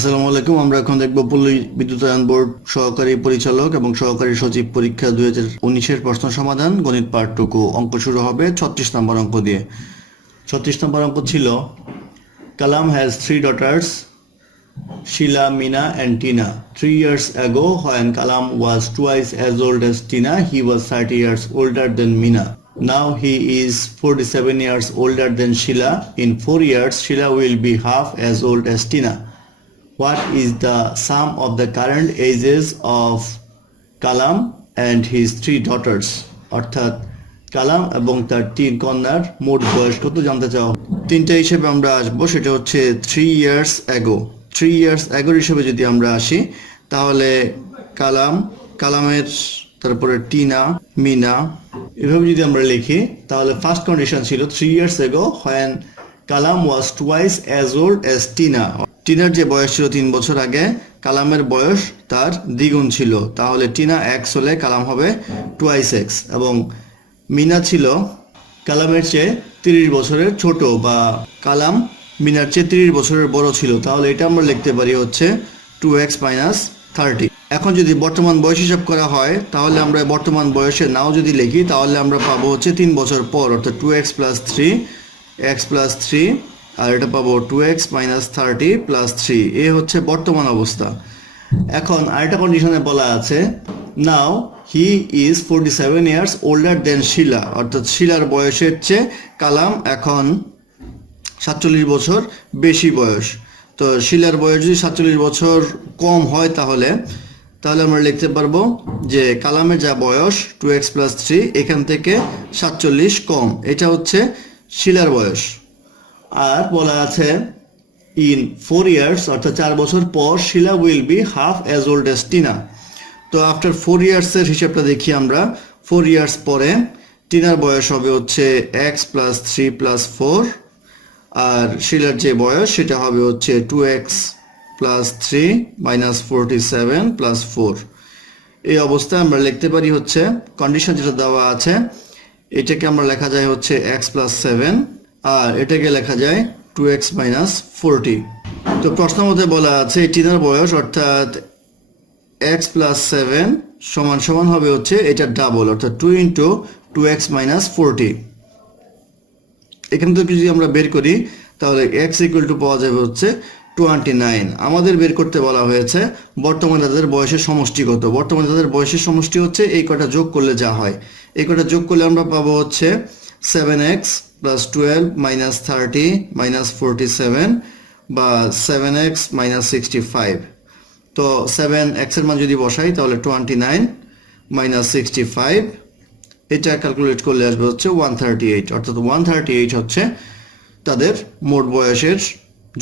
আসসালামু আলাইকুম। আমরা এখন দেখব পল্লী বিদ্যুতায়ন বোর্ড সহকারী পরিচালক এবং সহকারী সচিব পরীক্ষা 2019-এর প্রশ্ন সমাধান গণিত পাঠটুকু। অঙ্ক শুরু হবে 36 নম্বর অঙ্ক দিয়ে। 36 নম্বর অঙ্ক ছিল, Kalam has three daughters, Sheila, Meena and Tina. 3 years ago, when Kalam was twice as old as Tina, he was 30 years older than Meena. Now he is 47 years older than Sheila. In 4 years, Sheila will be half as old as Tina. What is the sum of the current ages of Kalam and his 3 daughters? অর্থাৎ কালাম এবং তার 3 কন্যার মোট বয়স কত জানতে চাও। তিনটা হিসেবে আমরা আসবো, সেটা হচ্ছে 3 years ago। 3 years ago হিসেবে যদি আমরা আসি তাহলে কালামের তারপরে টিনা, মিনা, এভাবে যদি আমরা লিখি তাহলে ফার্স্ট কন্ডিশন ছিল 3 years ago when Kalam was twice as old as Tina. টিনার যে বয়স ছিল 3 বছর আগে, কালামের বয়স তার দ্বিগুণ ছিল, তাহলে টিনা x হলে কালাম হবে টুয়াইস এক্স। এবং মিনা ছিল কালামের চেয়ে 30 বছরের ছোট, বা কালাম মিনার চেয়ে 30 বছরের বড় ছিল, তাহলে এটা আমরা লিখতে পারি হচ্ছে 2x - 30। এখন যদি বর্তমান বয়স হিসাব করা হয় তাহলে আমরা বর্তমান বয়সে নাও যদি লিখি তাহলে আমরা পাবো হচ্ছে 3 বছর পর, অর্থাৎ 2x + 3 x + 3, আর এটা পাবো 2x - 30 + 3। এ হচ্ছে বর্তমান অবস্থা। এখন আরেকটা কন্ডিশনে বলা আছে, now he is 47 years older than Sheila, অর্থাৎ শিলার বয়সের চেয়ে কালাম এখন 47 বছর বেশি বয়স। তো শিলার বয়স যদি 47 বছর কম হয় তাহলে আমরা লিখতে পারবো যে কালামের যা বয়স 2x + 3, এখান থেকে 47 কম, এটা হচ্ছে শিলার বয়স। আর বলা আছে ইন 4 years, অর্থাৎ 4 বছর পর Sheila will be half as old as Tina. তো আফটার 4 years-এর হিসাবটা দেখি আমরা। 4 years পরে টিনার বয়স হবে হচ্ছে x + 3 + 4, আর শিলার যে বয়স সেটা হবে হচ্ছে 2x + 3 - 47 + 4। এই অবস্থায় আমরা লিখতে পারি হচ্ছে কন্ডিশন যেটা দেওয়া আছে, এটাকে আমরা লেখা যায় হচ্ছে x + 7, আর এটাকে লেখা যায় 2x - 40। তো প্রশ্ন মতে বলা আছে টিনার বয়স অর্থাৎ x + 7 সমান হবে হচ্ছে এটা ডাবল, অর্থাৎ 2 × 2x - 40। এখান থেকে যদি আমরা বের করি তাহলে x = পাওয়া যাবে হচ্ছে 29। আমাদের বের করতে বলা হয়েছে বর্তমানে তাদের বয়সের সমষ্টি কত। বর্তমানে তাদের বয়সের সমষ্টি হচ্ছে এই কটা যোগ করলে যা হয়, এই কটা যোগ করলে আমরা পাবো হচ্ছে 7x + 12 - 30 - 47, বা 7x - 65। তো 7x এর মান যদি বসাই তাহলে 29 - 65, এটা ক্যালকুলেট করলে আসবে হচ্ছে 138, অর্থাৎ 138 হচ্ছে তাদের মোট বয়সের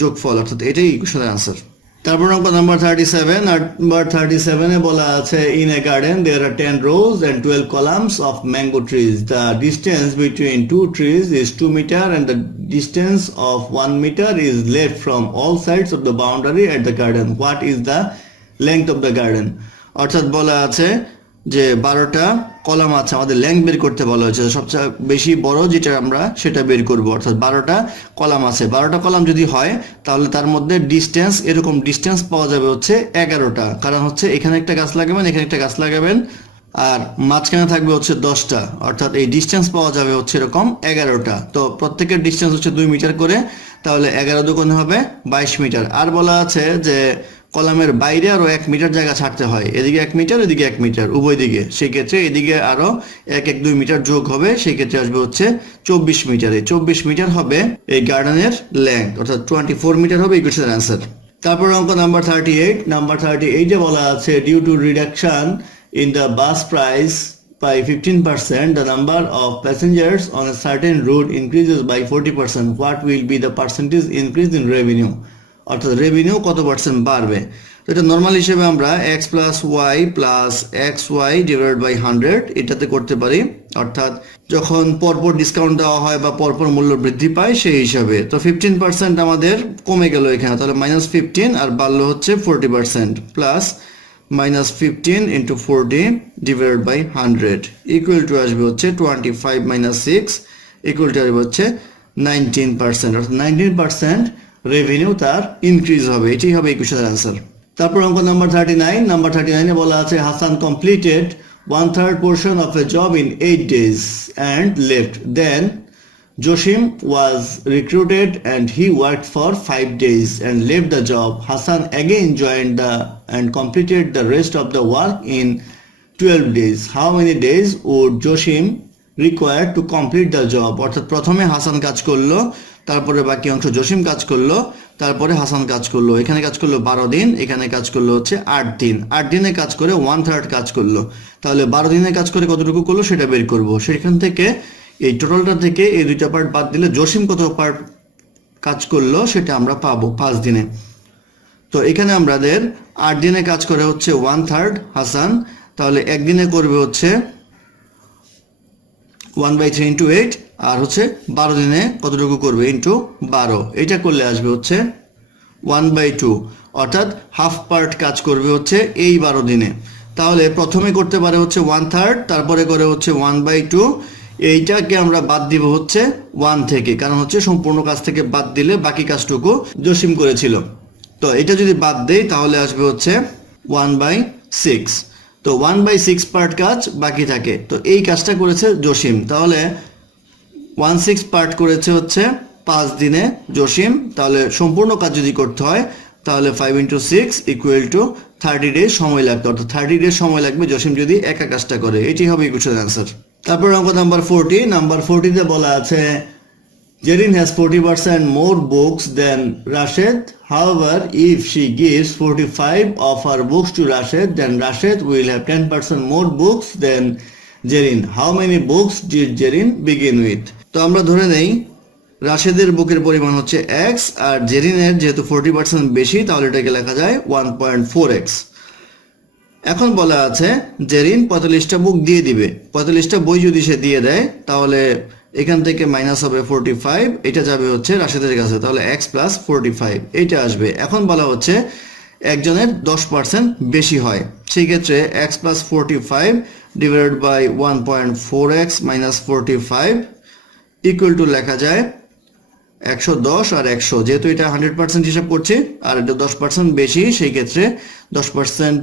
যোগফল, অর্থাৎ এটাই ইকুয়েশনের আনসার। তারপর অঙ্ক নাম্বার 37। নাম্বার 37-এ বলা আছে in a garden there are 10 rows and 12 columns of mango trees. The distance between 2 trees is 2 meter and the distance of 1 meter is left from all sides of the boundary at the garden. What is the length of the garden? অর্থাৎ বলা আছে যে 12টা column আছে, আমাদের length বের করতে বলা হয়েছে, সবচেয়ে বেশি বড় যেটা আমরা সেটা বের করব। অর্থাৎ 12টা কলাম আছে, 12টা কলাম যদি হয় তাহলে তার মধ্যে ডিস্টেন্স, এরকম ডিস্টেন্স পাওয়া যাবে হচ্ছে 11টা, কারণ হচ্ছে এখানে একটা গাছ লাগাবেন, এখানে একটা গাছ লাগাবেন, আর মাঝখানে থাকবে হচ্ছে 10টা, অর্থাৎ এই ডিস্টেন্স পাওয়া যাবে হচ্ছে এরকম 11টা। তো প্রত্যেকের ডিস্টেন্স হচ্ছে 2 মিটার করে, তাহলে 11 দুগুণে হবে 22 মিটার। আর বলা আছে যে কলামের বাইরে আরো 1 মিটার জায়গা ছাড়তে হয়, এদিকে 1 মিটার এদিকে 1 মিটার উভয় দিকে, সেই ক্ষেত্রে এদিকে আরো 1 মিটার যোগ হবে, সেই ক্ষেত্রে আসবে হচ্ছে 24 মিটারে। 24 মিটার হবে এই গার্ডেনের লেংথ, অর্থাৎ 24 মিটার হবে ইকুয়েশনের অ্যান্সার। তারপর অঙ্ক নাম্বার 38। নাম্বার 38-এ বলা আছে due to reduction in the bus price by 15%, the number of passengers on a certain route increases by 40%. What will be the percentage increase in revenue? অর্থাৎ revenue কত percent বাড়বে। তো এটা নর্মাল হিসেবে আমরা x + y + xy / 100 এটাতে করতে পারি, অর্থাৎ যখন পরপর ডিসকাউন্ট দেওয়া হয় বা পরপর মূল্য বৃদ্ধি পায় সেই হিসাবে। তো 15% আমাদের কমে গেল এখানে, তাহলে -15, আর বাড়লো হচ্ছে 40%, প্লাস -15 × 40 / 100 ইকুয়াল টু আসবে হচ্ছে 25 - 6 ইকুয়াল টু আসবে হচ্ছে 19%, অর্থাৎ 19% রেভিনিউ তার ইনক্রিজ হবে। এটাই হবে এই কোশ্চেনের অ্যান্সার। তারপর অঙ্ক নাম্বার 39, নাম্বার 39-এ বলা আছে Hasan completed 1/3 portion of a job in 8 days and left. Then Joshim was recruited and he worked for 5 days and left the job. Hassan again joined and completed the rest of the work in 12 days. How many days would Joshim require to complete the job? অর্থাৎ প্রথমে হাসান কাজ করলো, তারপরে বাকি অংশ জসিম কাজ করলো, তারপরে হাসান কাজ করলো। এখানে কাজ করলো 12 দিন, এখানে কাজ করলো হচ্ছে 8 দিন। 8 দিনে কাজ করে 1/3 কাজ করলো। তাহলে 12 দিনে কাজ করে কতটুকু করলো সেটা বের করব। সেখান থেকে এই টোটালটা থেকে এই দুইটা পার্ট বাদ দিলে জসিম কত পার্ট কাজ করলো সেটা আমরা পাবো 5 দিনে। তো এখানে আমাদের 8 দিনে কাজ করে হচ্ছে 1/3 হাসান, তাহলে একদিনে করবে হচ্ছে 1/3 ইন্টু 8, আর হচ্ছে 12 দিনে কতটুকু করবে ইন্টু 12। এটা করলে আসবে হচ্ছে 1/2, অর্থাৎ হাফ পার্ট কাজ করবে হচ্ছে এই 12 দিনে। তাহলে প্রথমে করতে পারে হচ্ছে 1/3, তারপরে করে হচ্ছে 1/2। এইটাকে আমরা বাদ দিব হচ্ছে 1 থেকে, কারণ হচ্ছে সম্পূর্ণ কাজ থেকে বাদ দিলে বাকি কাজটুকু জসিম করেছিল। তো এটা যদি বাদ দেই তাহলে আসবে হচ্ছে 1/6। তো 1/6 পার্ট কাজ বাকি থাকে, তো এই কাজটা করেছে জসিম। তাহলে 1/6 পার্ট করেছে হচ্ছে 5 দিনে জসিম। তাহলে সম্পূর্ণ কাজ যদি করতে হয় তাহলে 5 × 6 = 30 ডেজ সময় লাগবে, অর্থাৎ 30 ডেজ সময় লাগবে জসিম যদি একা কাজটা করে। এটি হবে এই কোশ্চেনের অ্যান্সার। তারপর অঙ্ক নাম্বার 40, নাম্বার 40-তে বলা আছে Jerin has 40% more books than Rashid. However, if she gives 45 of her books to Rashid, then Rashid will have 10% more books than Jerin. How many books did Jerin begin with? তো আমরা ধরে নেই রাশেদের বুকের পরিমাণ হচ্ছে x, আর জেরিনের যেহেতু 40% বেশি তাহলে এটাকে লেখা যায় 1.4x। এখন বলা আছে জেরিন 45টা বুক দিয়ে দিবে। 45টা বই যদি সে দিয়ে দেয় তাহলে এখান থেকে মাইনাস হবে 45, এটা যাবে হচ্ছে রাশেদের কাছে, তাহলে x + 45 এটা আসবে। এখন বলা হচ্ছে একজনের 10% বেশি হয়, সেই ক্ষেত্রে x + 45 divided by 1.4x - 45 equal to লেখা যায় 110 আর 100। যেহেতু এটা 100% হিসাব করছে আর এটা 10% বেশি, সেই ক্ষেত্রে 10%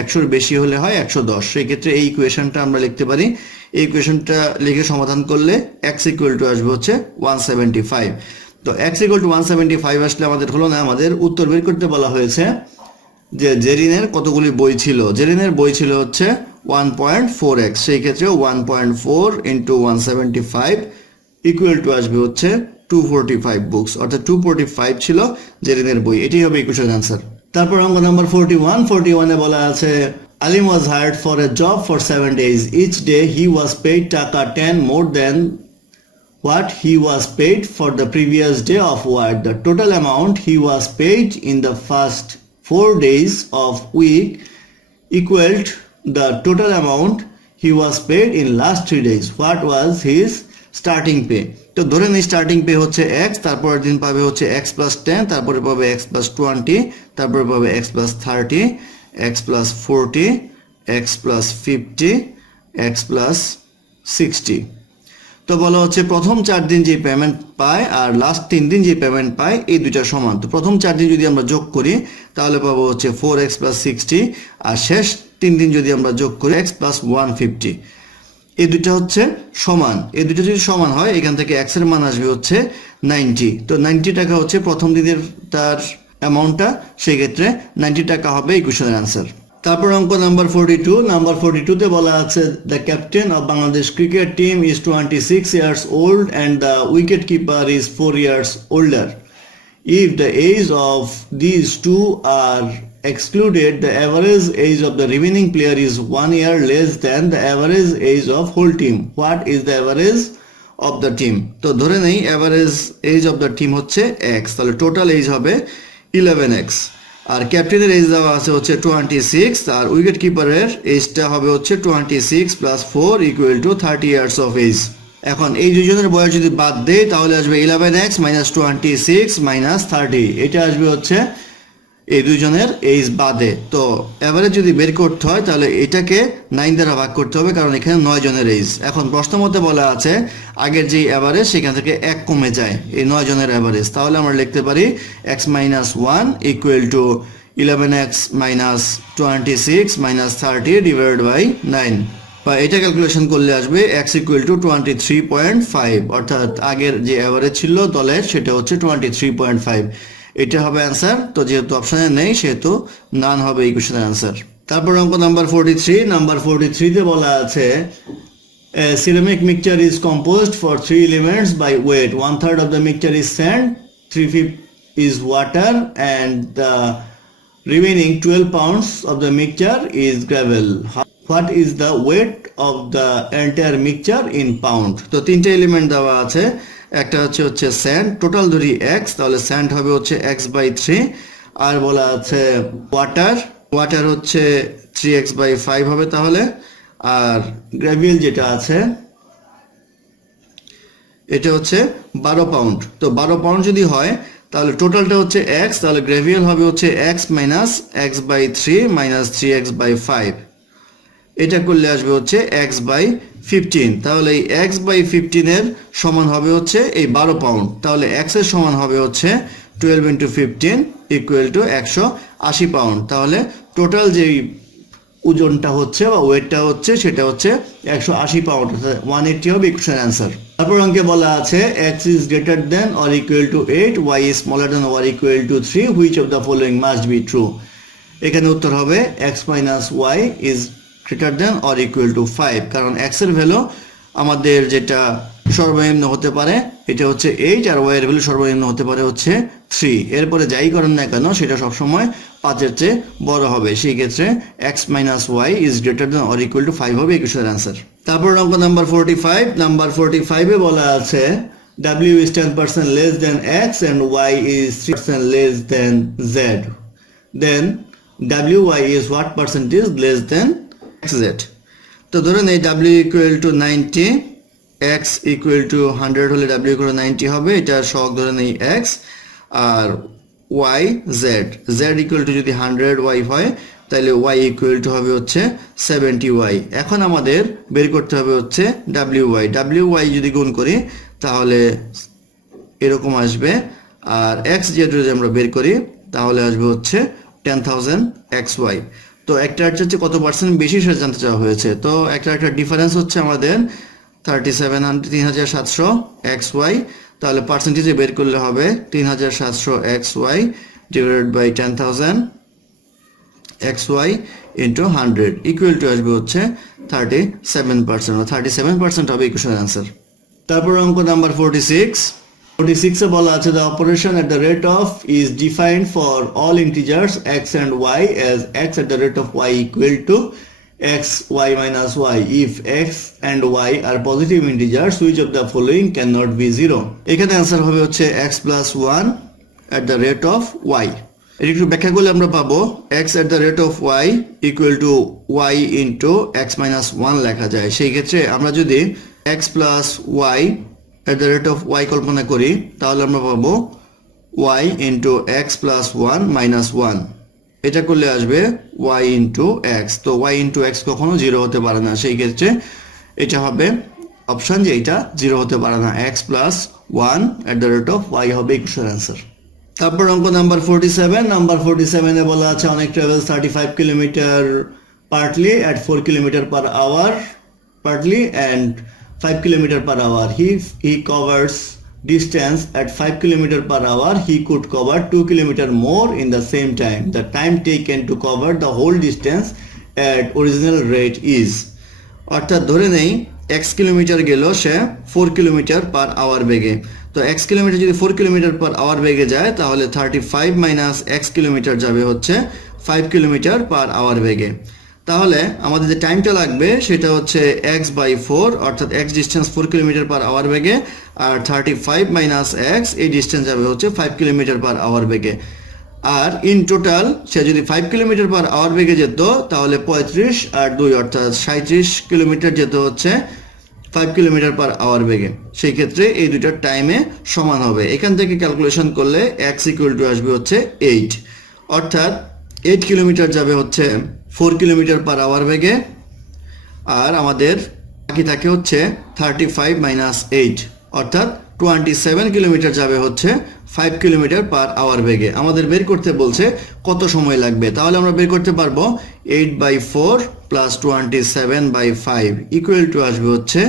100-র বেশি হলে হয় 110। সেই ক্ষেত্রে এই ইকুয়েশনটা আমরা লিখতে পারি। এই ইকুয়েশনটা লিখে সমাধান করলে x = আসবে হচ্ছে 175। তো x = 175 আসলে আমাদের হলো না, আমাদের উত্তর বের করতে বলা হয়েছে যে জেরিনের কতগুলি বই ছিল। জেরিনের বই ছিল হচ্ছে 1.4x, সেই ক্ষেত্রে 1.4 × 175 ইকুয়াল টু আসবে হচ্ছে 245 বুকস, অর্থাৎ 245 ছিল জেরিনের বই। এটাই হবে ইকুয়েশনের অ্যান্সার। তারপর অঙ্ক নাম্বার 41-এ বলা আছে Alim was hired for a job for 7 days. Each day he was paid টাকা 10 more than what he was paid for the previous day of work. The total amount he was paid in the first 4 days of week equaled the total amount he was paid in last 3 days. What was his starting pay? তো ধরে নিই starting pay হচ্ছে x, তারপরের দিন পাবে হচ্ছে x + 10, তারপরে পাবে x + 20, তারপরে পাবে x + 30, x + 40, x + 50, x + 60। তো বলা হচ্ছে প্রথম 4 দিন যে পেমেন্ট পায় আর লাস্ট 3 দিন যে পেমেন্ট পায় এই দুইটা সমান। তো প্রথম 4 দিন যদি আমরা যোগ করি তাহলে পাবো হচ্ছে 4x + 60, আর শেষ 3 দিন যদি আমরা যোগ করি x + 150। এই দুইটা হচ্ছে সমান। এই দুইটা যদি সমান হয় এখান থেকে x এর মান আসবে হচ্ছে 90। তো 90 টাকা হচ্ছে প্রথম দিনের তার অ্যামাউন্টটা, সেই ক্ষেত্রে 90 টাকা হবে এই কোশ্চেনের অ্যান্সার। তারপর অঙ্ক নাম্বার 42, নাম্বার 42-তে বলা আছে the captain of Bangladesh cricket team is 26 years old and the wicket keeper is 4 years older. If the age of these two are excluded, the average age of the remaining player is 1 year less than the average age of whole team. What is the average of the team? তো ধরে নেই average age of the team হচ্ছে x, তাহলে total age হবে 11x, আর ক্যাপ্টেনের age দেওয়া আছে হচ্ছে 26, আর উইকেট কিপারের এজটা হবে হচ্ছে 26 + 4 = 30 years of age। এখন এই দুজনের বয়স যদি বাদ দেই তাহলে আসবে 11x - 26 - 30, এটা আসবে হচ্ছে এই দুইজনের এইজ বাদে। তো এভারেজ যদি বের করতে হয় তাহলে এটাকে 9 দ্বারা ভাগ করতে হবে, কারণ এখানে 9 জনের এইজ। এখন প্রশ্ন মতে বলা আছে আগের যে এভারেজ সেখান থেকে 1 কমে যায় এই 9 জনের এভারেজ, তাহলে আমরা লিখতে পারি x minus 1 equal to 11x minus 26 minus 30 divided by 9, বা এটা ক্যালকুলেশন করলে আসবে x ইকুয়াল টু 23.5, অর্থাৎ আগের যে এভারেজ ছিল দলের সেটা হচ্ছে 23.5। এটা হবে অ্যান্সার। তো যেহেতু অপশনে নেই সেহেতু নান হবে এই কোশ্চেনের অ্যান্সার। তারপর অঙ্ক নাম্বার 43। নাম্বার 43 তে বলা আছে ceramic mixture is composed for 3 elements by weight. 1/3 of the mixture is sand, 3/5 is water, and the remaining 12 pounds of the mixture is gravel. What is the weight of the entire mixture in pound? তো তিনটে element দেওয়া আছে। একটা হচ্ছে sand, total ধরি x, তাহলে sand হবে হচ্ছে x/3। আর বলা আছে ওয়াটার হচ্ছে 3x/5 হবে তাহলে। আর গ্রাভিল যেটা আছে এটা হচ্ছে 12 পাউন্ড। তো 12 পাউন্ড যদি হয় তাহলে টোটালটা হচ্ছে x, তাহলে গ্রাভিল হবে হচ্ছে x minus x/3 minus 3x/5। এটা করলে আসবে হচ্ছে x/15। তাহলে এই x/15 এর সমান হবে হচ্ছে এই 12 পাউন্ড, তাহলে x এর সমান হবে হচ্ছে 12 × 15 ইকুয়াল টু 180 পাউন্ড। তাহলে টোটাল যেই ওজনটা হচ্ছে বা ওয়েটটা হচ্ছে সেটা হচ্ছে 180 পাউন্ড, 180 হবে ইকুয়েশনের অ্যান্সার। তারপর অঙ্কে বলা আছে x is greater than or equal to 8, y is smaller than or equal to 3, which of the following must be true? এখানে উত্তর হবে x minus y is greater than or equal to 5, কারণ x এর value আমাদের যেটা সর্বনিম্ন হতে পারে এটা হচ্ছে 8, আর y এর ভ্যালু সর্বনিম্ন হতে পারে হচ্ছে 3। এরপরে যাই করেন না কেন সেটা সবসময় 5 এর চেয়ে বড় হবে, সেই ক্ষেত্রে x minus y is greater than or equal to 5 হবে এই কোশ্চেনের অ্যান্সার। তারপর অঙ্ক নাম্বার 45। নাম্বার 45 এ বলা আছে w is 10% less than x and y is 3% less than z, then wy is what percentage less than xz? তো ধরেন এই w equal to 90, x equal to 100 হলে w equal to 90 হবে, এটা সহগ ধরেন এই x, R y z equal to যদি 100y হয় তাহলে y equal to হবে হচ্ছে 70y। এখন আমাদের বের করতে হবে হচ্ছে wy যদি গুণ করি তাহলে এরকম আসবে, আর x যেটা যদি আমরা বের করি তাহলে আসবে হচ্ছে 10,000 xy। তো একটা হচ্ছে কত পার্সেন্ট বেশি সেটা জানতে চাওয়া হয়েছে। তো একটা ডিফারেন্স হচ্ছে আমাদের 3700 xy, তাহলে পার্সেন্টেজে বের করলে হবে 3700 xy divided by 10,000 xy into 100 equal to আসবে হচ্ছে 37%, 37% হবে ইকুয়েশনের অ্যান্সার। তারপর অঙ্ক নাম্বার 46 এ বলা আছে the operation at the rate of is defined for all integers x and y as x at the rate of y equal to x y minus y. If x and y are positive integers, which of the following cannot be 0? এখানে answer হবে হচ্ছে x plus 1 at the rate of y। এটা একটু ব্যাখ্যা করলে আমরা পাবো x at the rate of y equal to y into x minus 1 লেখা যায়। সেই ক্ষেত্রে আমরা যদি x plus y at the rate of y কল্পনা করি তাহলে আমরা পাবো y into x plus 1 minus 1, এটা করলে আসবে y into x। তো y into x কখনো 0 হতে পারে না, সেই ক্ষেত্রে এটা হবে অপশন যে এটা 0 হতে পারে না, x plus 1 at the rate of y হবে ইকুয়েশনের অ্যান্সার। তারপর অঙ্ক নাম্বার 47। নাম্বার 47 এ বলা আছে অনেক travel 35 kilometre partly at 4 kilometer per hour partly and 5 kilometer per hour. If he covers distance at 5 kilometer per hour, he could cover 2 kilometer more in the same time. The time taken to cover the whole distance at original rate is, অর্থাৎ ধরে নেই x kilometre গেল সে 4 kilometre per hour বেগে। তো x kilometre যদি 4 kilometre per hour বেগে যায় তাহলে 35 মাইনাস x কিলোমিটার যাবে হচ্ছে 5 কিলোমিটার পার আওয়ার বেগে। তাহলে আমাদের যে টাইমটা লাগবে সেটা হচ্ছে x/4, অর্থাৎ x distance 4 kilometre per hour বেগে, আর 35 মাইনাস x এই ডিস্টেন্স যাবে হচ্ছে 5 কিলোমিটার পার আওয়ার বেগে। আর ইন টোটাল সে যদি 5 কিলোমিটার পার আওয়ার বেগে যেত তাহলে 35 আর 2 অর্থাৎ 37 কিলোমিটার যেত হচ্ছে 5 কিলোমিটার পার আওয়ার বেগে। সেই ক্ষেত্রে এই দুটার টাইমে সমান হবে। এখান থেকে ক্যালকুলেশন করলে x ইকুয়াল টু আসবে হচ্ছে 8, অর্থাৎ 8 কিলোমিটার যাবে হচ্ছে 4 কিলোমিটার পার আওয়ার বেগে, আর আমাদের বাকি থাকে হচ্ছে 35 মাইনাস 8 অর্থাৎ 27 কিলোমিটার যাবে হচ্ছে 5 কিলোমিটার পার আওয়ার বেগে। আমাদের বের করতে বলছে কত সময় লাগবে, তাহলে আমরা বের করতে পারবো 8/4 প্লাস 27/5 ইকুয়াল টু আসবে হচ্ছে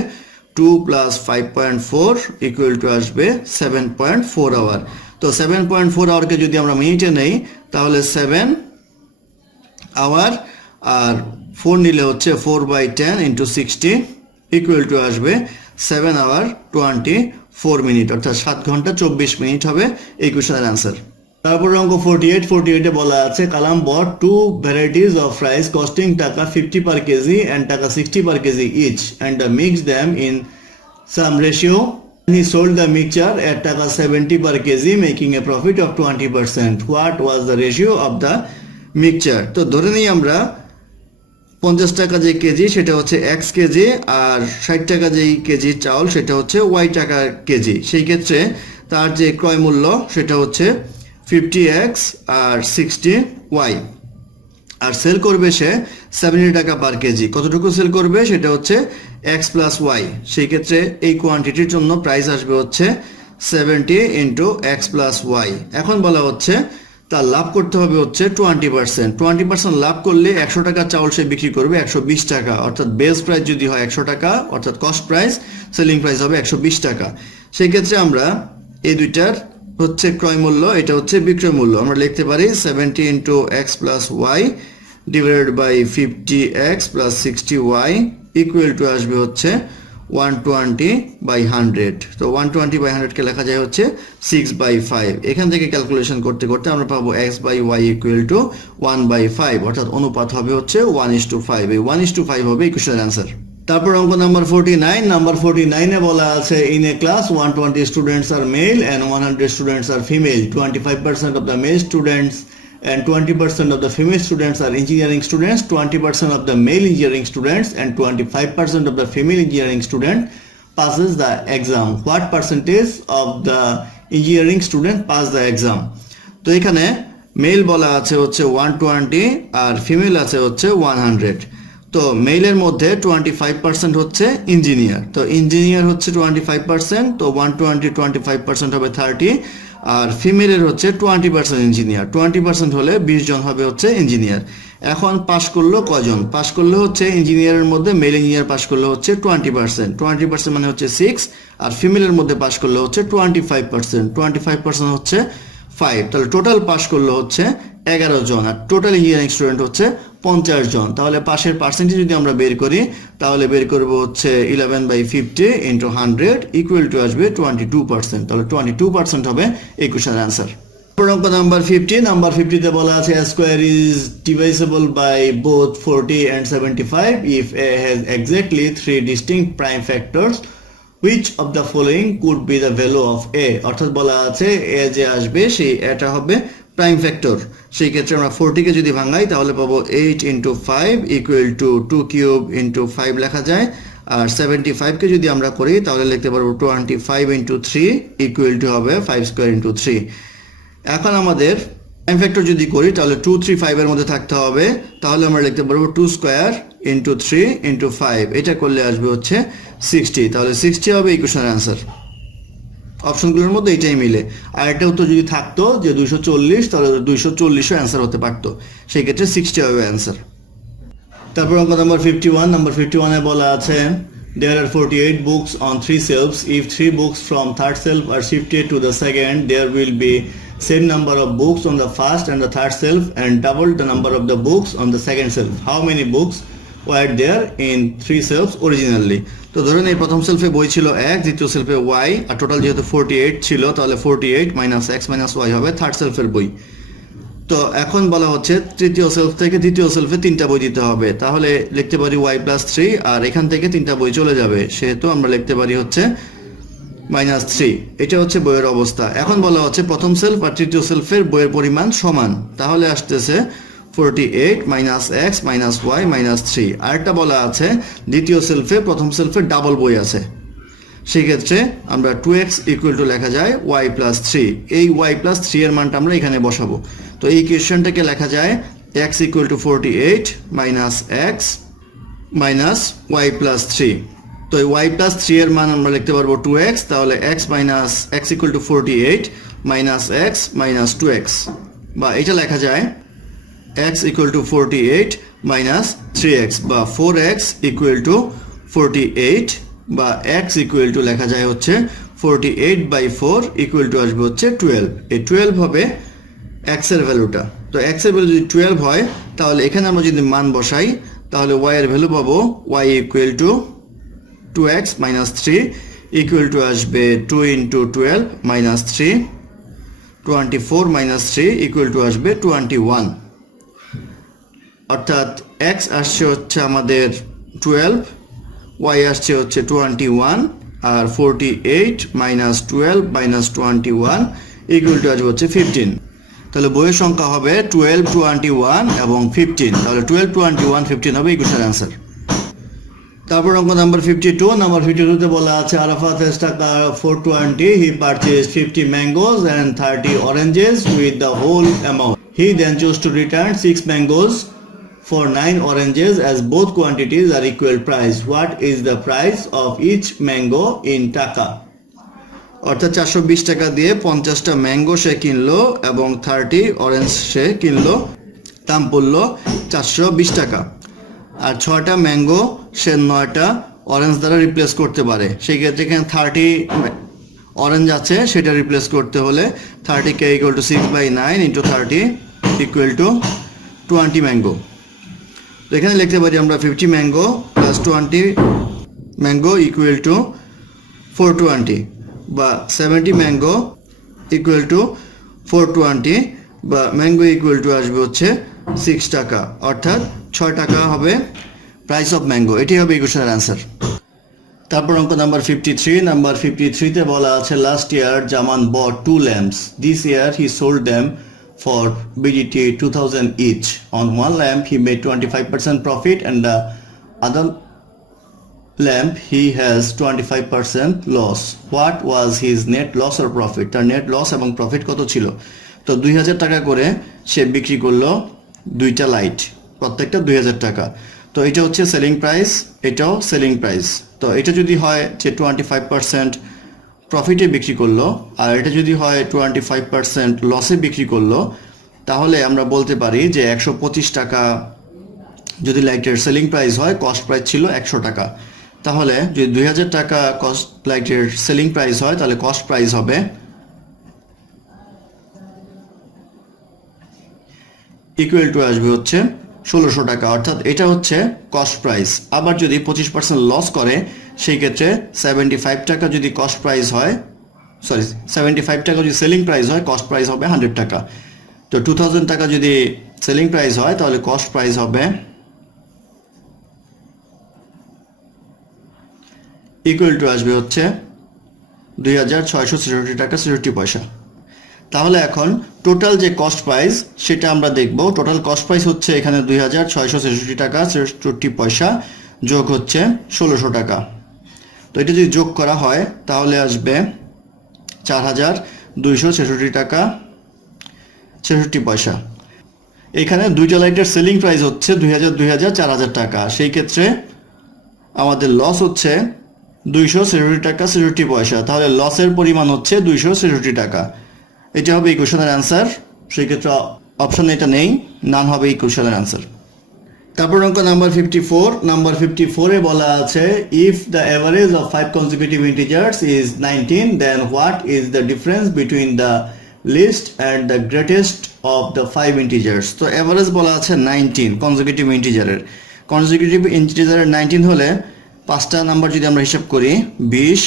2 প্লাস 5.4 ইকুয়াল টু আসবে 7.4 আওয়ার। তো 7.4 আওয়ারকে যদি আমরা মিনিটে নেই তাহলে 7 আওয়ার, আর 4 নিলে হচ্ছে 4/10 ইন্টু 60 ইকুয়াল টু আসবে 7 আওয়ার 24 মিনিট, অর্থাৎ 7 ঘন্টা 24 মিনিট হবে এই কোশ্চেনের অ্যান্সার। তারপর অঙ্ক 48 বলা আছে কালাম bought 2 varieties of rice costing টাকা 50 per kg and টাকা 60 per kg each and mixed them in some ratio. He sold the mixture at টাকা 70 per kg making a profit of 20%. What was the ratio of the mixture? তো ধরে নিই আমরা 50 টাকা যে KG সেটা হচ্ছে x কেজি, আর 60 টাকা যেই কেজি চাউল সেটা হচ্ছে y টাকা কেজি। সেই ক্ষেত্রে তার যে ক্রয় মূল্য সেটা হচ্ছে 50x আর 60y, আর সেল করবে সে 70 টাকা পার কেজি। কতটুকু সেল করবে সেটা হচ্ছে x প্লাস y। সেই ক্ষেত্রে এই কোয়ান্টিটির জন্য প্রাইস আসবে হচ্ছে 70 ইন্টু x প্লাস y। এখন বলা হচ্ছে তার লাভ করতে হবে হচ্ছে 20%। 20% লাভ করলে 100 টাকা চাউল সে বিক্রি করবে 120 টাকা, অর্থাৎ বেস প্রাইস যদি হয় 100 টাকা অর্থাৎ কস্ট প্রাইস, সেলিং প্রাইস হবে 120 টাকা। সেই ক্ষেত্রে আমরা এই দুইটার হচ্ছে ক্রয় মূল্য, এটা হচ্ছে বিক্রয় মূল্য, আমরা লিখতে পারি 70 into x plus y divided by 50x plus 60y equal to আসবে হচ্ছে 120/100। তো 120/100কে লেখা যায় হচ্ছে 6/5। এখান থেকে ক্যালকুলেশন করতে করতে আমরা পাবো x/y ইকুয়াল টু 1/5, অর্থাৎ অনুপাত হবে হচ্ছে 1:5। এই 1:5 হবে এই কোশ্চেনের অ্যান্সার। তারপর অঙ্ক নাম্বার 49। নাম্বার 49 এ বলা আছে in a class 120 students are male and 100 students are female. 25% of the male students and 20% of the female students are engineering students. 20% of the male engineering students and 25% of the female engineering student passes the exam. What percentage of the engineering student pass the exam? তো এখানে mail বলা আছে হচ্ছে 120 আর female আছে হচ্ছে 100। তো মেলের মধ্যে 25% হচ্ছে ইঞ্জিনিয়ার, তো ইঞ্জিনিয়ার হচ্ছে 25%, তো 120 25% হবে 30, আর ফিমেলের হচ্ছে 20% ইঞ্জিনিয়ার। 20% হলে 20 জন হবে হচ্ছে ইঞ্জিনিয়ার। এখন পাশ করলো কজন? পাশ করলে হচ্ছে ইঞ্জিনিয়ারের মধ্যে মেল ইঞ্জিনিয়ার পাশ করলে হচ্ছে 20%, 20% মানে হচ্ছে 6, আর ফিমেলের মধ্যে পাশ করলে হচ্ছে 25%, 25% হচ্ছে 5। তাহলে টোটাল পাশ করলে হচ্ছে 11 জন, আর টোটাল ইঞ্জিনিয়ারিং স্টুডেন্ট হচ্ছে 50 জন। তাহলে পাশের পার্সেন্টেজ যদি আমরা বের করি তাহলে বের করবো হচ্ছে 11/50 ইন্টু 100 ইকুয়াল টু আসবে 22%। তাহলে 22% হবে এই কোশ্চেনের অ্যান্সার। অঙ্ক নাম্বার 50। নাম্বার 50 তে বলা আছে a square is divisible by both 40 and 75 if a has exactly 3 distinct prime factors. Which of the following could be the value of a? অর্থাৎ বলা আছে a যে আসবে সেই এটা হবে প্রাইম ফ্যাক্টর। সেই ক্ষেত্রে আমরা 40 কে যদি ভাঙাই তাহলে পাবো 8 into 5 equal to 2 cube into 5 লেখা যায়, আর 75 কে যদি আমরা করি তাহলে লিখতে পারবো 25 ইন্টু 3 ইকুয়াল টু হবে 5 স্কোয়ার ইন্টু 3। এখন আমাদের প্রাইম ফ্যাক্টর যদি করি তাহলে 2 3 5 এর মধ্যে থাকতে হবে, তাহলে আমরা লিখতে পারবো 2 স্কোয়ার ইন্টু 3 ইন্টু 5, এটা করলে আসবে হচ্ছে 60। তাহলে 60 হবে এই কোশ্চেনের অ্যান্সার। অপশনগুলোর মধ্যে এটাই মিলে। আর একটা উত্তর যদি থাকতো যে 240 তাহলে 240ও অ্যান্সার হতে পারতো, সেই ক্ষেত্রে 60 হবে অ্যান্সার। তারপর অঙ্ক নাম্বার 51। নাম্বার 51 এ বলা আছে there are 48 books on 3 shelves. If 3 books from third shelf are shifted to the second, there will be same number of books on the first and the third shelf and double the number of the books on the second shelf. How many books were there in 3 shelves originally? তো ধরেন এই প্রথম সেলফে বই ছিল 1, দ্বিতীয় সেলফে y, আর total যেহেতু 48 ছিল তাহলে 48 মাইনাস x মাইনাস y হবে থার্ড সেলফের বই। তো এখন বলা হচ্ছে তৃতীয় সেলফ থেকে দ্বিতীয় সেলফে 3টা বই দিতে হবে, তাহলে লিখতে পারি y প্লাস 3, আর এখান থেকে 3টা বই চলে যাবে, সেহেতু আমরা লিখতে পারি হচ্ছে মাইনাস 3। এটা হচ্ছে বইয়ের অবস্থা। এখন বলা হচ্ছে প্রথম সেলফ আর তৃতীয় সেলফের বইয়ের পরিমাণ সমান, তাহলে আসতেছে 48 minus x minus y minus 3। আরেকটা বলা আছে দ্বিতীয় সেলফে প্রথম সেলফে ডাবল বই আছে, সেই ক্ষেত্রে আমরা 2x ইকুয়াল টু লেখা যায় y প্লাস 3। এই y প্লাস 3 এর মানটা আমরা এখানে বসাবো। তো এই ইকুয়েশনটাকে লেখা যায় x equal to 48 minus x minus y plus 3। তো এই y প্লাস 3 এর মান আমরা লিখতে পারবো 2x, তাহলে x minus x equal to 48 minus x minus 2x, বা এটা লেখা যায় x equal to 48 minus 3x, বা 4x ইকুয়াল টু 48, বা x ইকুয়াল টু লেখা যায় হচ্ছে 48/4 ইকুয়াল টু আসবে হচ্ছে 12। এই 12 হবে x এর ভ্যালুটা। তো x এর ভ্যালু যদি 12 হয় তাহলে এখানে আমরা যদি মান বসাই তাহলে y এর ভ্যালু পাবো y equal to 2x minus 3 equal to আসবে 2 into 12 minus 3, 24 minus 3 equal to আসবে 21। অর্থাৎ x আসছে হচ্ছে আমাদের 12, y আসছে হচ্ছে 21, আর 48 মাইনাস 12 মাইনাস 21 ইকুয়াল টু আসবে হচ্ছে 15। তাহলে বইয়ের সংখ্যা হবে 12, 21 এবং 15। তাহলে 12, 21, 15 হবে ইকুয়েশনের অ্যান্সার। তারপর অঙ্ক নাম্বার 52। নাম্বার 52 তে বলা আছে আরাফাত has টাকা 420, he purchased 50 mangoes and 30 oranges with the whole amount. He then chose to return 6 mangoes for 9 oranges as both quantities are equal price. What is the price of each mango in টাকা? অর্থাৎ 420 টাকা দিয়ে 50টা mango সে কিনলো এবং 30 orange সে কিনলো, দাম পড়লো 420 টাকা। আর 6টা ম্যাঙ্গো সে 9টা অরেঞ্জ দ্বারা রিপ্লেস করতে পারে। সেই ক্ষেত্রে এখানে 30 অরেঞ্জ আছে, সেটা রিপ্লেস করতে হলে 30k equal to 6/9 into 30 equal to 20 mango. তো এখানে লিখতে পারি আমরা 50 mango plus 20 mango equal to 420, বা 70 ম্যাঙ্গো ইকুয়াল টু 420, বা ম্যাঙ্গো ইকুয়াল টু আসবে হচ্ছে 6 টাকা, অর্থাৎ 6 টাকা হবে প্রাইস অফ ম্যাঙ্গো। এটি হবে ইকুয়েশনের অ্যান্সার। তারপর অঙ্ক নাম্বার 53। নাম্বার 53 তে বলা আছে last year Zaman bought 2 lamps. This year he sold them for BDT 2000 each. On one lamp he made 25% profit and the other lamp he has 25% loss. What was his net loss or profit? তার net loss এবং profit কত ছিল? তো 2000 টাকা করে সে বিক্রি করলো দুইটা লাইট, প্রত্যেকটা 2000 টাকা। তো এটা হচ্ছে সেলিং প্রাইস, এটাও সেলিং প্রাইস। তো এটা যদি হয় যে 25% প্রফিটে বিক্রি করলো আর এটা যদি হয় 25% লসে বিক্রি করলো, তাহলে আমরা বলতে পারি যে 125 টাকা যদি লাইটের সেলিং প্রাইস হয়, কস্ট প্রাইস ছিল 100 টাকা। তাহলে যদি 2000 টাকা কস্ট লাইটের সেলিং প্রাইস হয় তাহলে কস্ট প্রাইস হবে ইকুয়াল টু আসবে হচ্ছে 1600 টাকা, অর্থাৎ এটা হচ্ছে কস্ট প্রাইস। আবার যদি 25% লস করে সেই ক্ষেত্রে 75 টাকা যদি কস্ট প্রাইস হয়, 75 টাকা যদি সেলিং প্রাইস হয়, কস্ট প্রাইস হবে 100 টাকা। তো 2000 টাকা যদি সেলিং প্রাইস হয় তাহলে কস্ট প্রাইস হবে ইকুয়াল টু আসবে হচ্ছে 2666 টাকা 66 পয়সা। তাহলে এখন টোটাল যে কস্ট প্রাইস সেটা আমরা দেখব। টোটাল কস্ট প্রাইস হচ্ছে এখানে 2666 টাকা 66 পয়সা যোগ হচ্ছে 1600 টাকা। তো এটা যদি যোগ করা হয় তাহলে আসবে 4266 টাকা 66 পয়সা। এখানে দুইটা লাইটের সেলিং প্রাইস হচ্ছে 2000 4000 টাকা, সেই ক্ষেত্রে আমাদের লস হচ্ছে 266 টাকা 66 পয়সা। তাহলে লসের পরিমাণ হচ্ছে 266 টাকা। এটা হবে ইকুয়েশনের অ্যান্সার। সেই ক্ষেত্রে অপশনে এটা নেই, নান হবে ইকুয়েশনের অ্যান্সার। তারপর অঙ্ক নাম্বার 54। নাম্বার 54 এ বলা আছে if the average of 5 consecutive integers is 19 then what is the difference between the least and the greatest of the 5 integers? তো এভারেজ বলা আছে 19 consecutive ইন্টিজারের। consecutive ইন্টিজারের 19 হলে পাঁচটা নাম্বার যদি আমরা হিসাব করি 20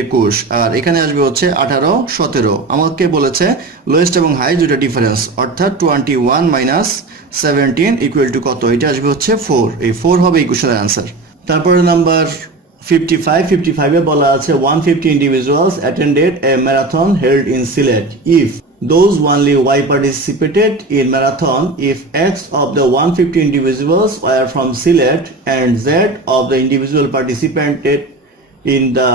21, আর এখানে আসবে হচ্ছে 18 17। আমাকে বলেছে লোয়েস্ট এবং হাই দুটো ডিফারেন্স, অর্থাৎ 21 মাইনাস 17 ইকুয়াল টু কত? এটা আসবে হচ্ছে 4। এই 4 হবে ইকুয়েশনের অ্যান্সার। তারপরে নাম্বার 55 এ বলা আছে 150 individuals attended a marathon held in Sylhet. If those only Y participated in marathon, if X of the 150 individuals were from Sylhet and Z of the individual participated in the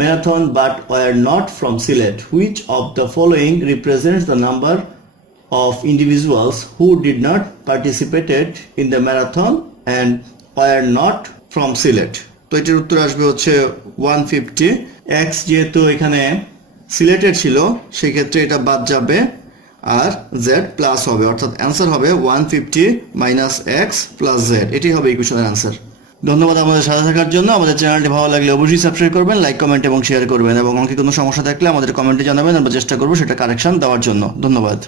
marathon but were not from Sylhet, which of the following represents the number of individuals who did not participated in the marathon and were not from Sylhet. তো এটার উত্তর আসবে হচ্ছে 150. x যেহেতু এখানে সিলেটের ছিল সেক্ষেত্রে এটা বাদ যাবে আর z প্লাস হবে, অর্থাৎ অ্যান্সার হবে 150 মাইনাস x প্লাস z। এটি হবে ইকুয়েশনের অ্যান্সার। ধন্যবাদ আমাদের সাথে থাকার জন্য। আমাদের চ্যানেলটি ভালো লাগলে অবশ্যই সাবস্ক্রাইব করবেন, লাইক কমেন্ট এবং শেয়ার করবেন, এবং অঙ্কে কোনো সমস্যা থাকলে আমাদের কমেন্টে জানাবেন, আমরা চেষ্টা করবো সেটা কারেকশন দেওয়ার জন্য। ধন্যবাদ।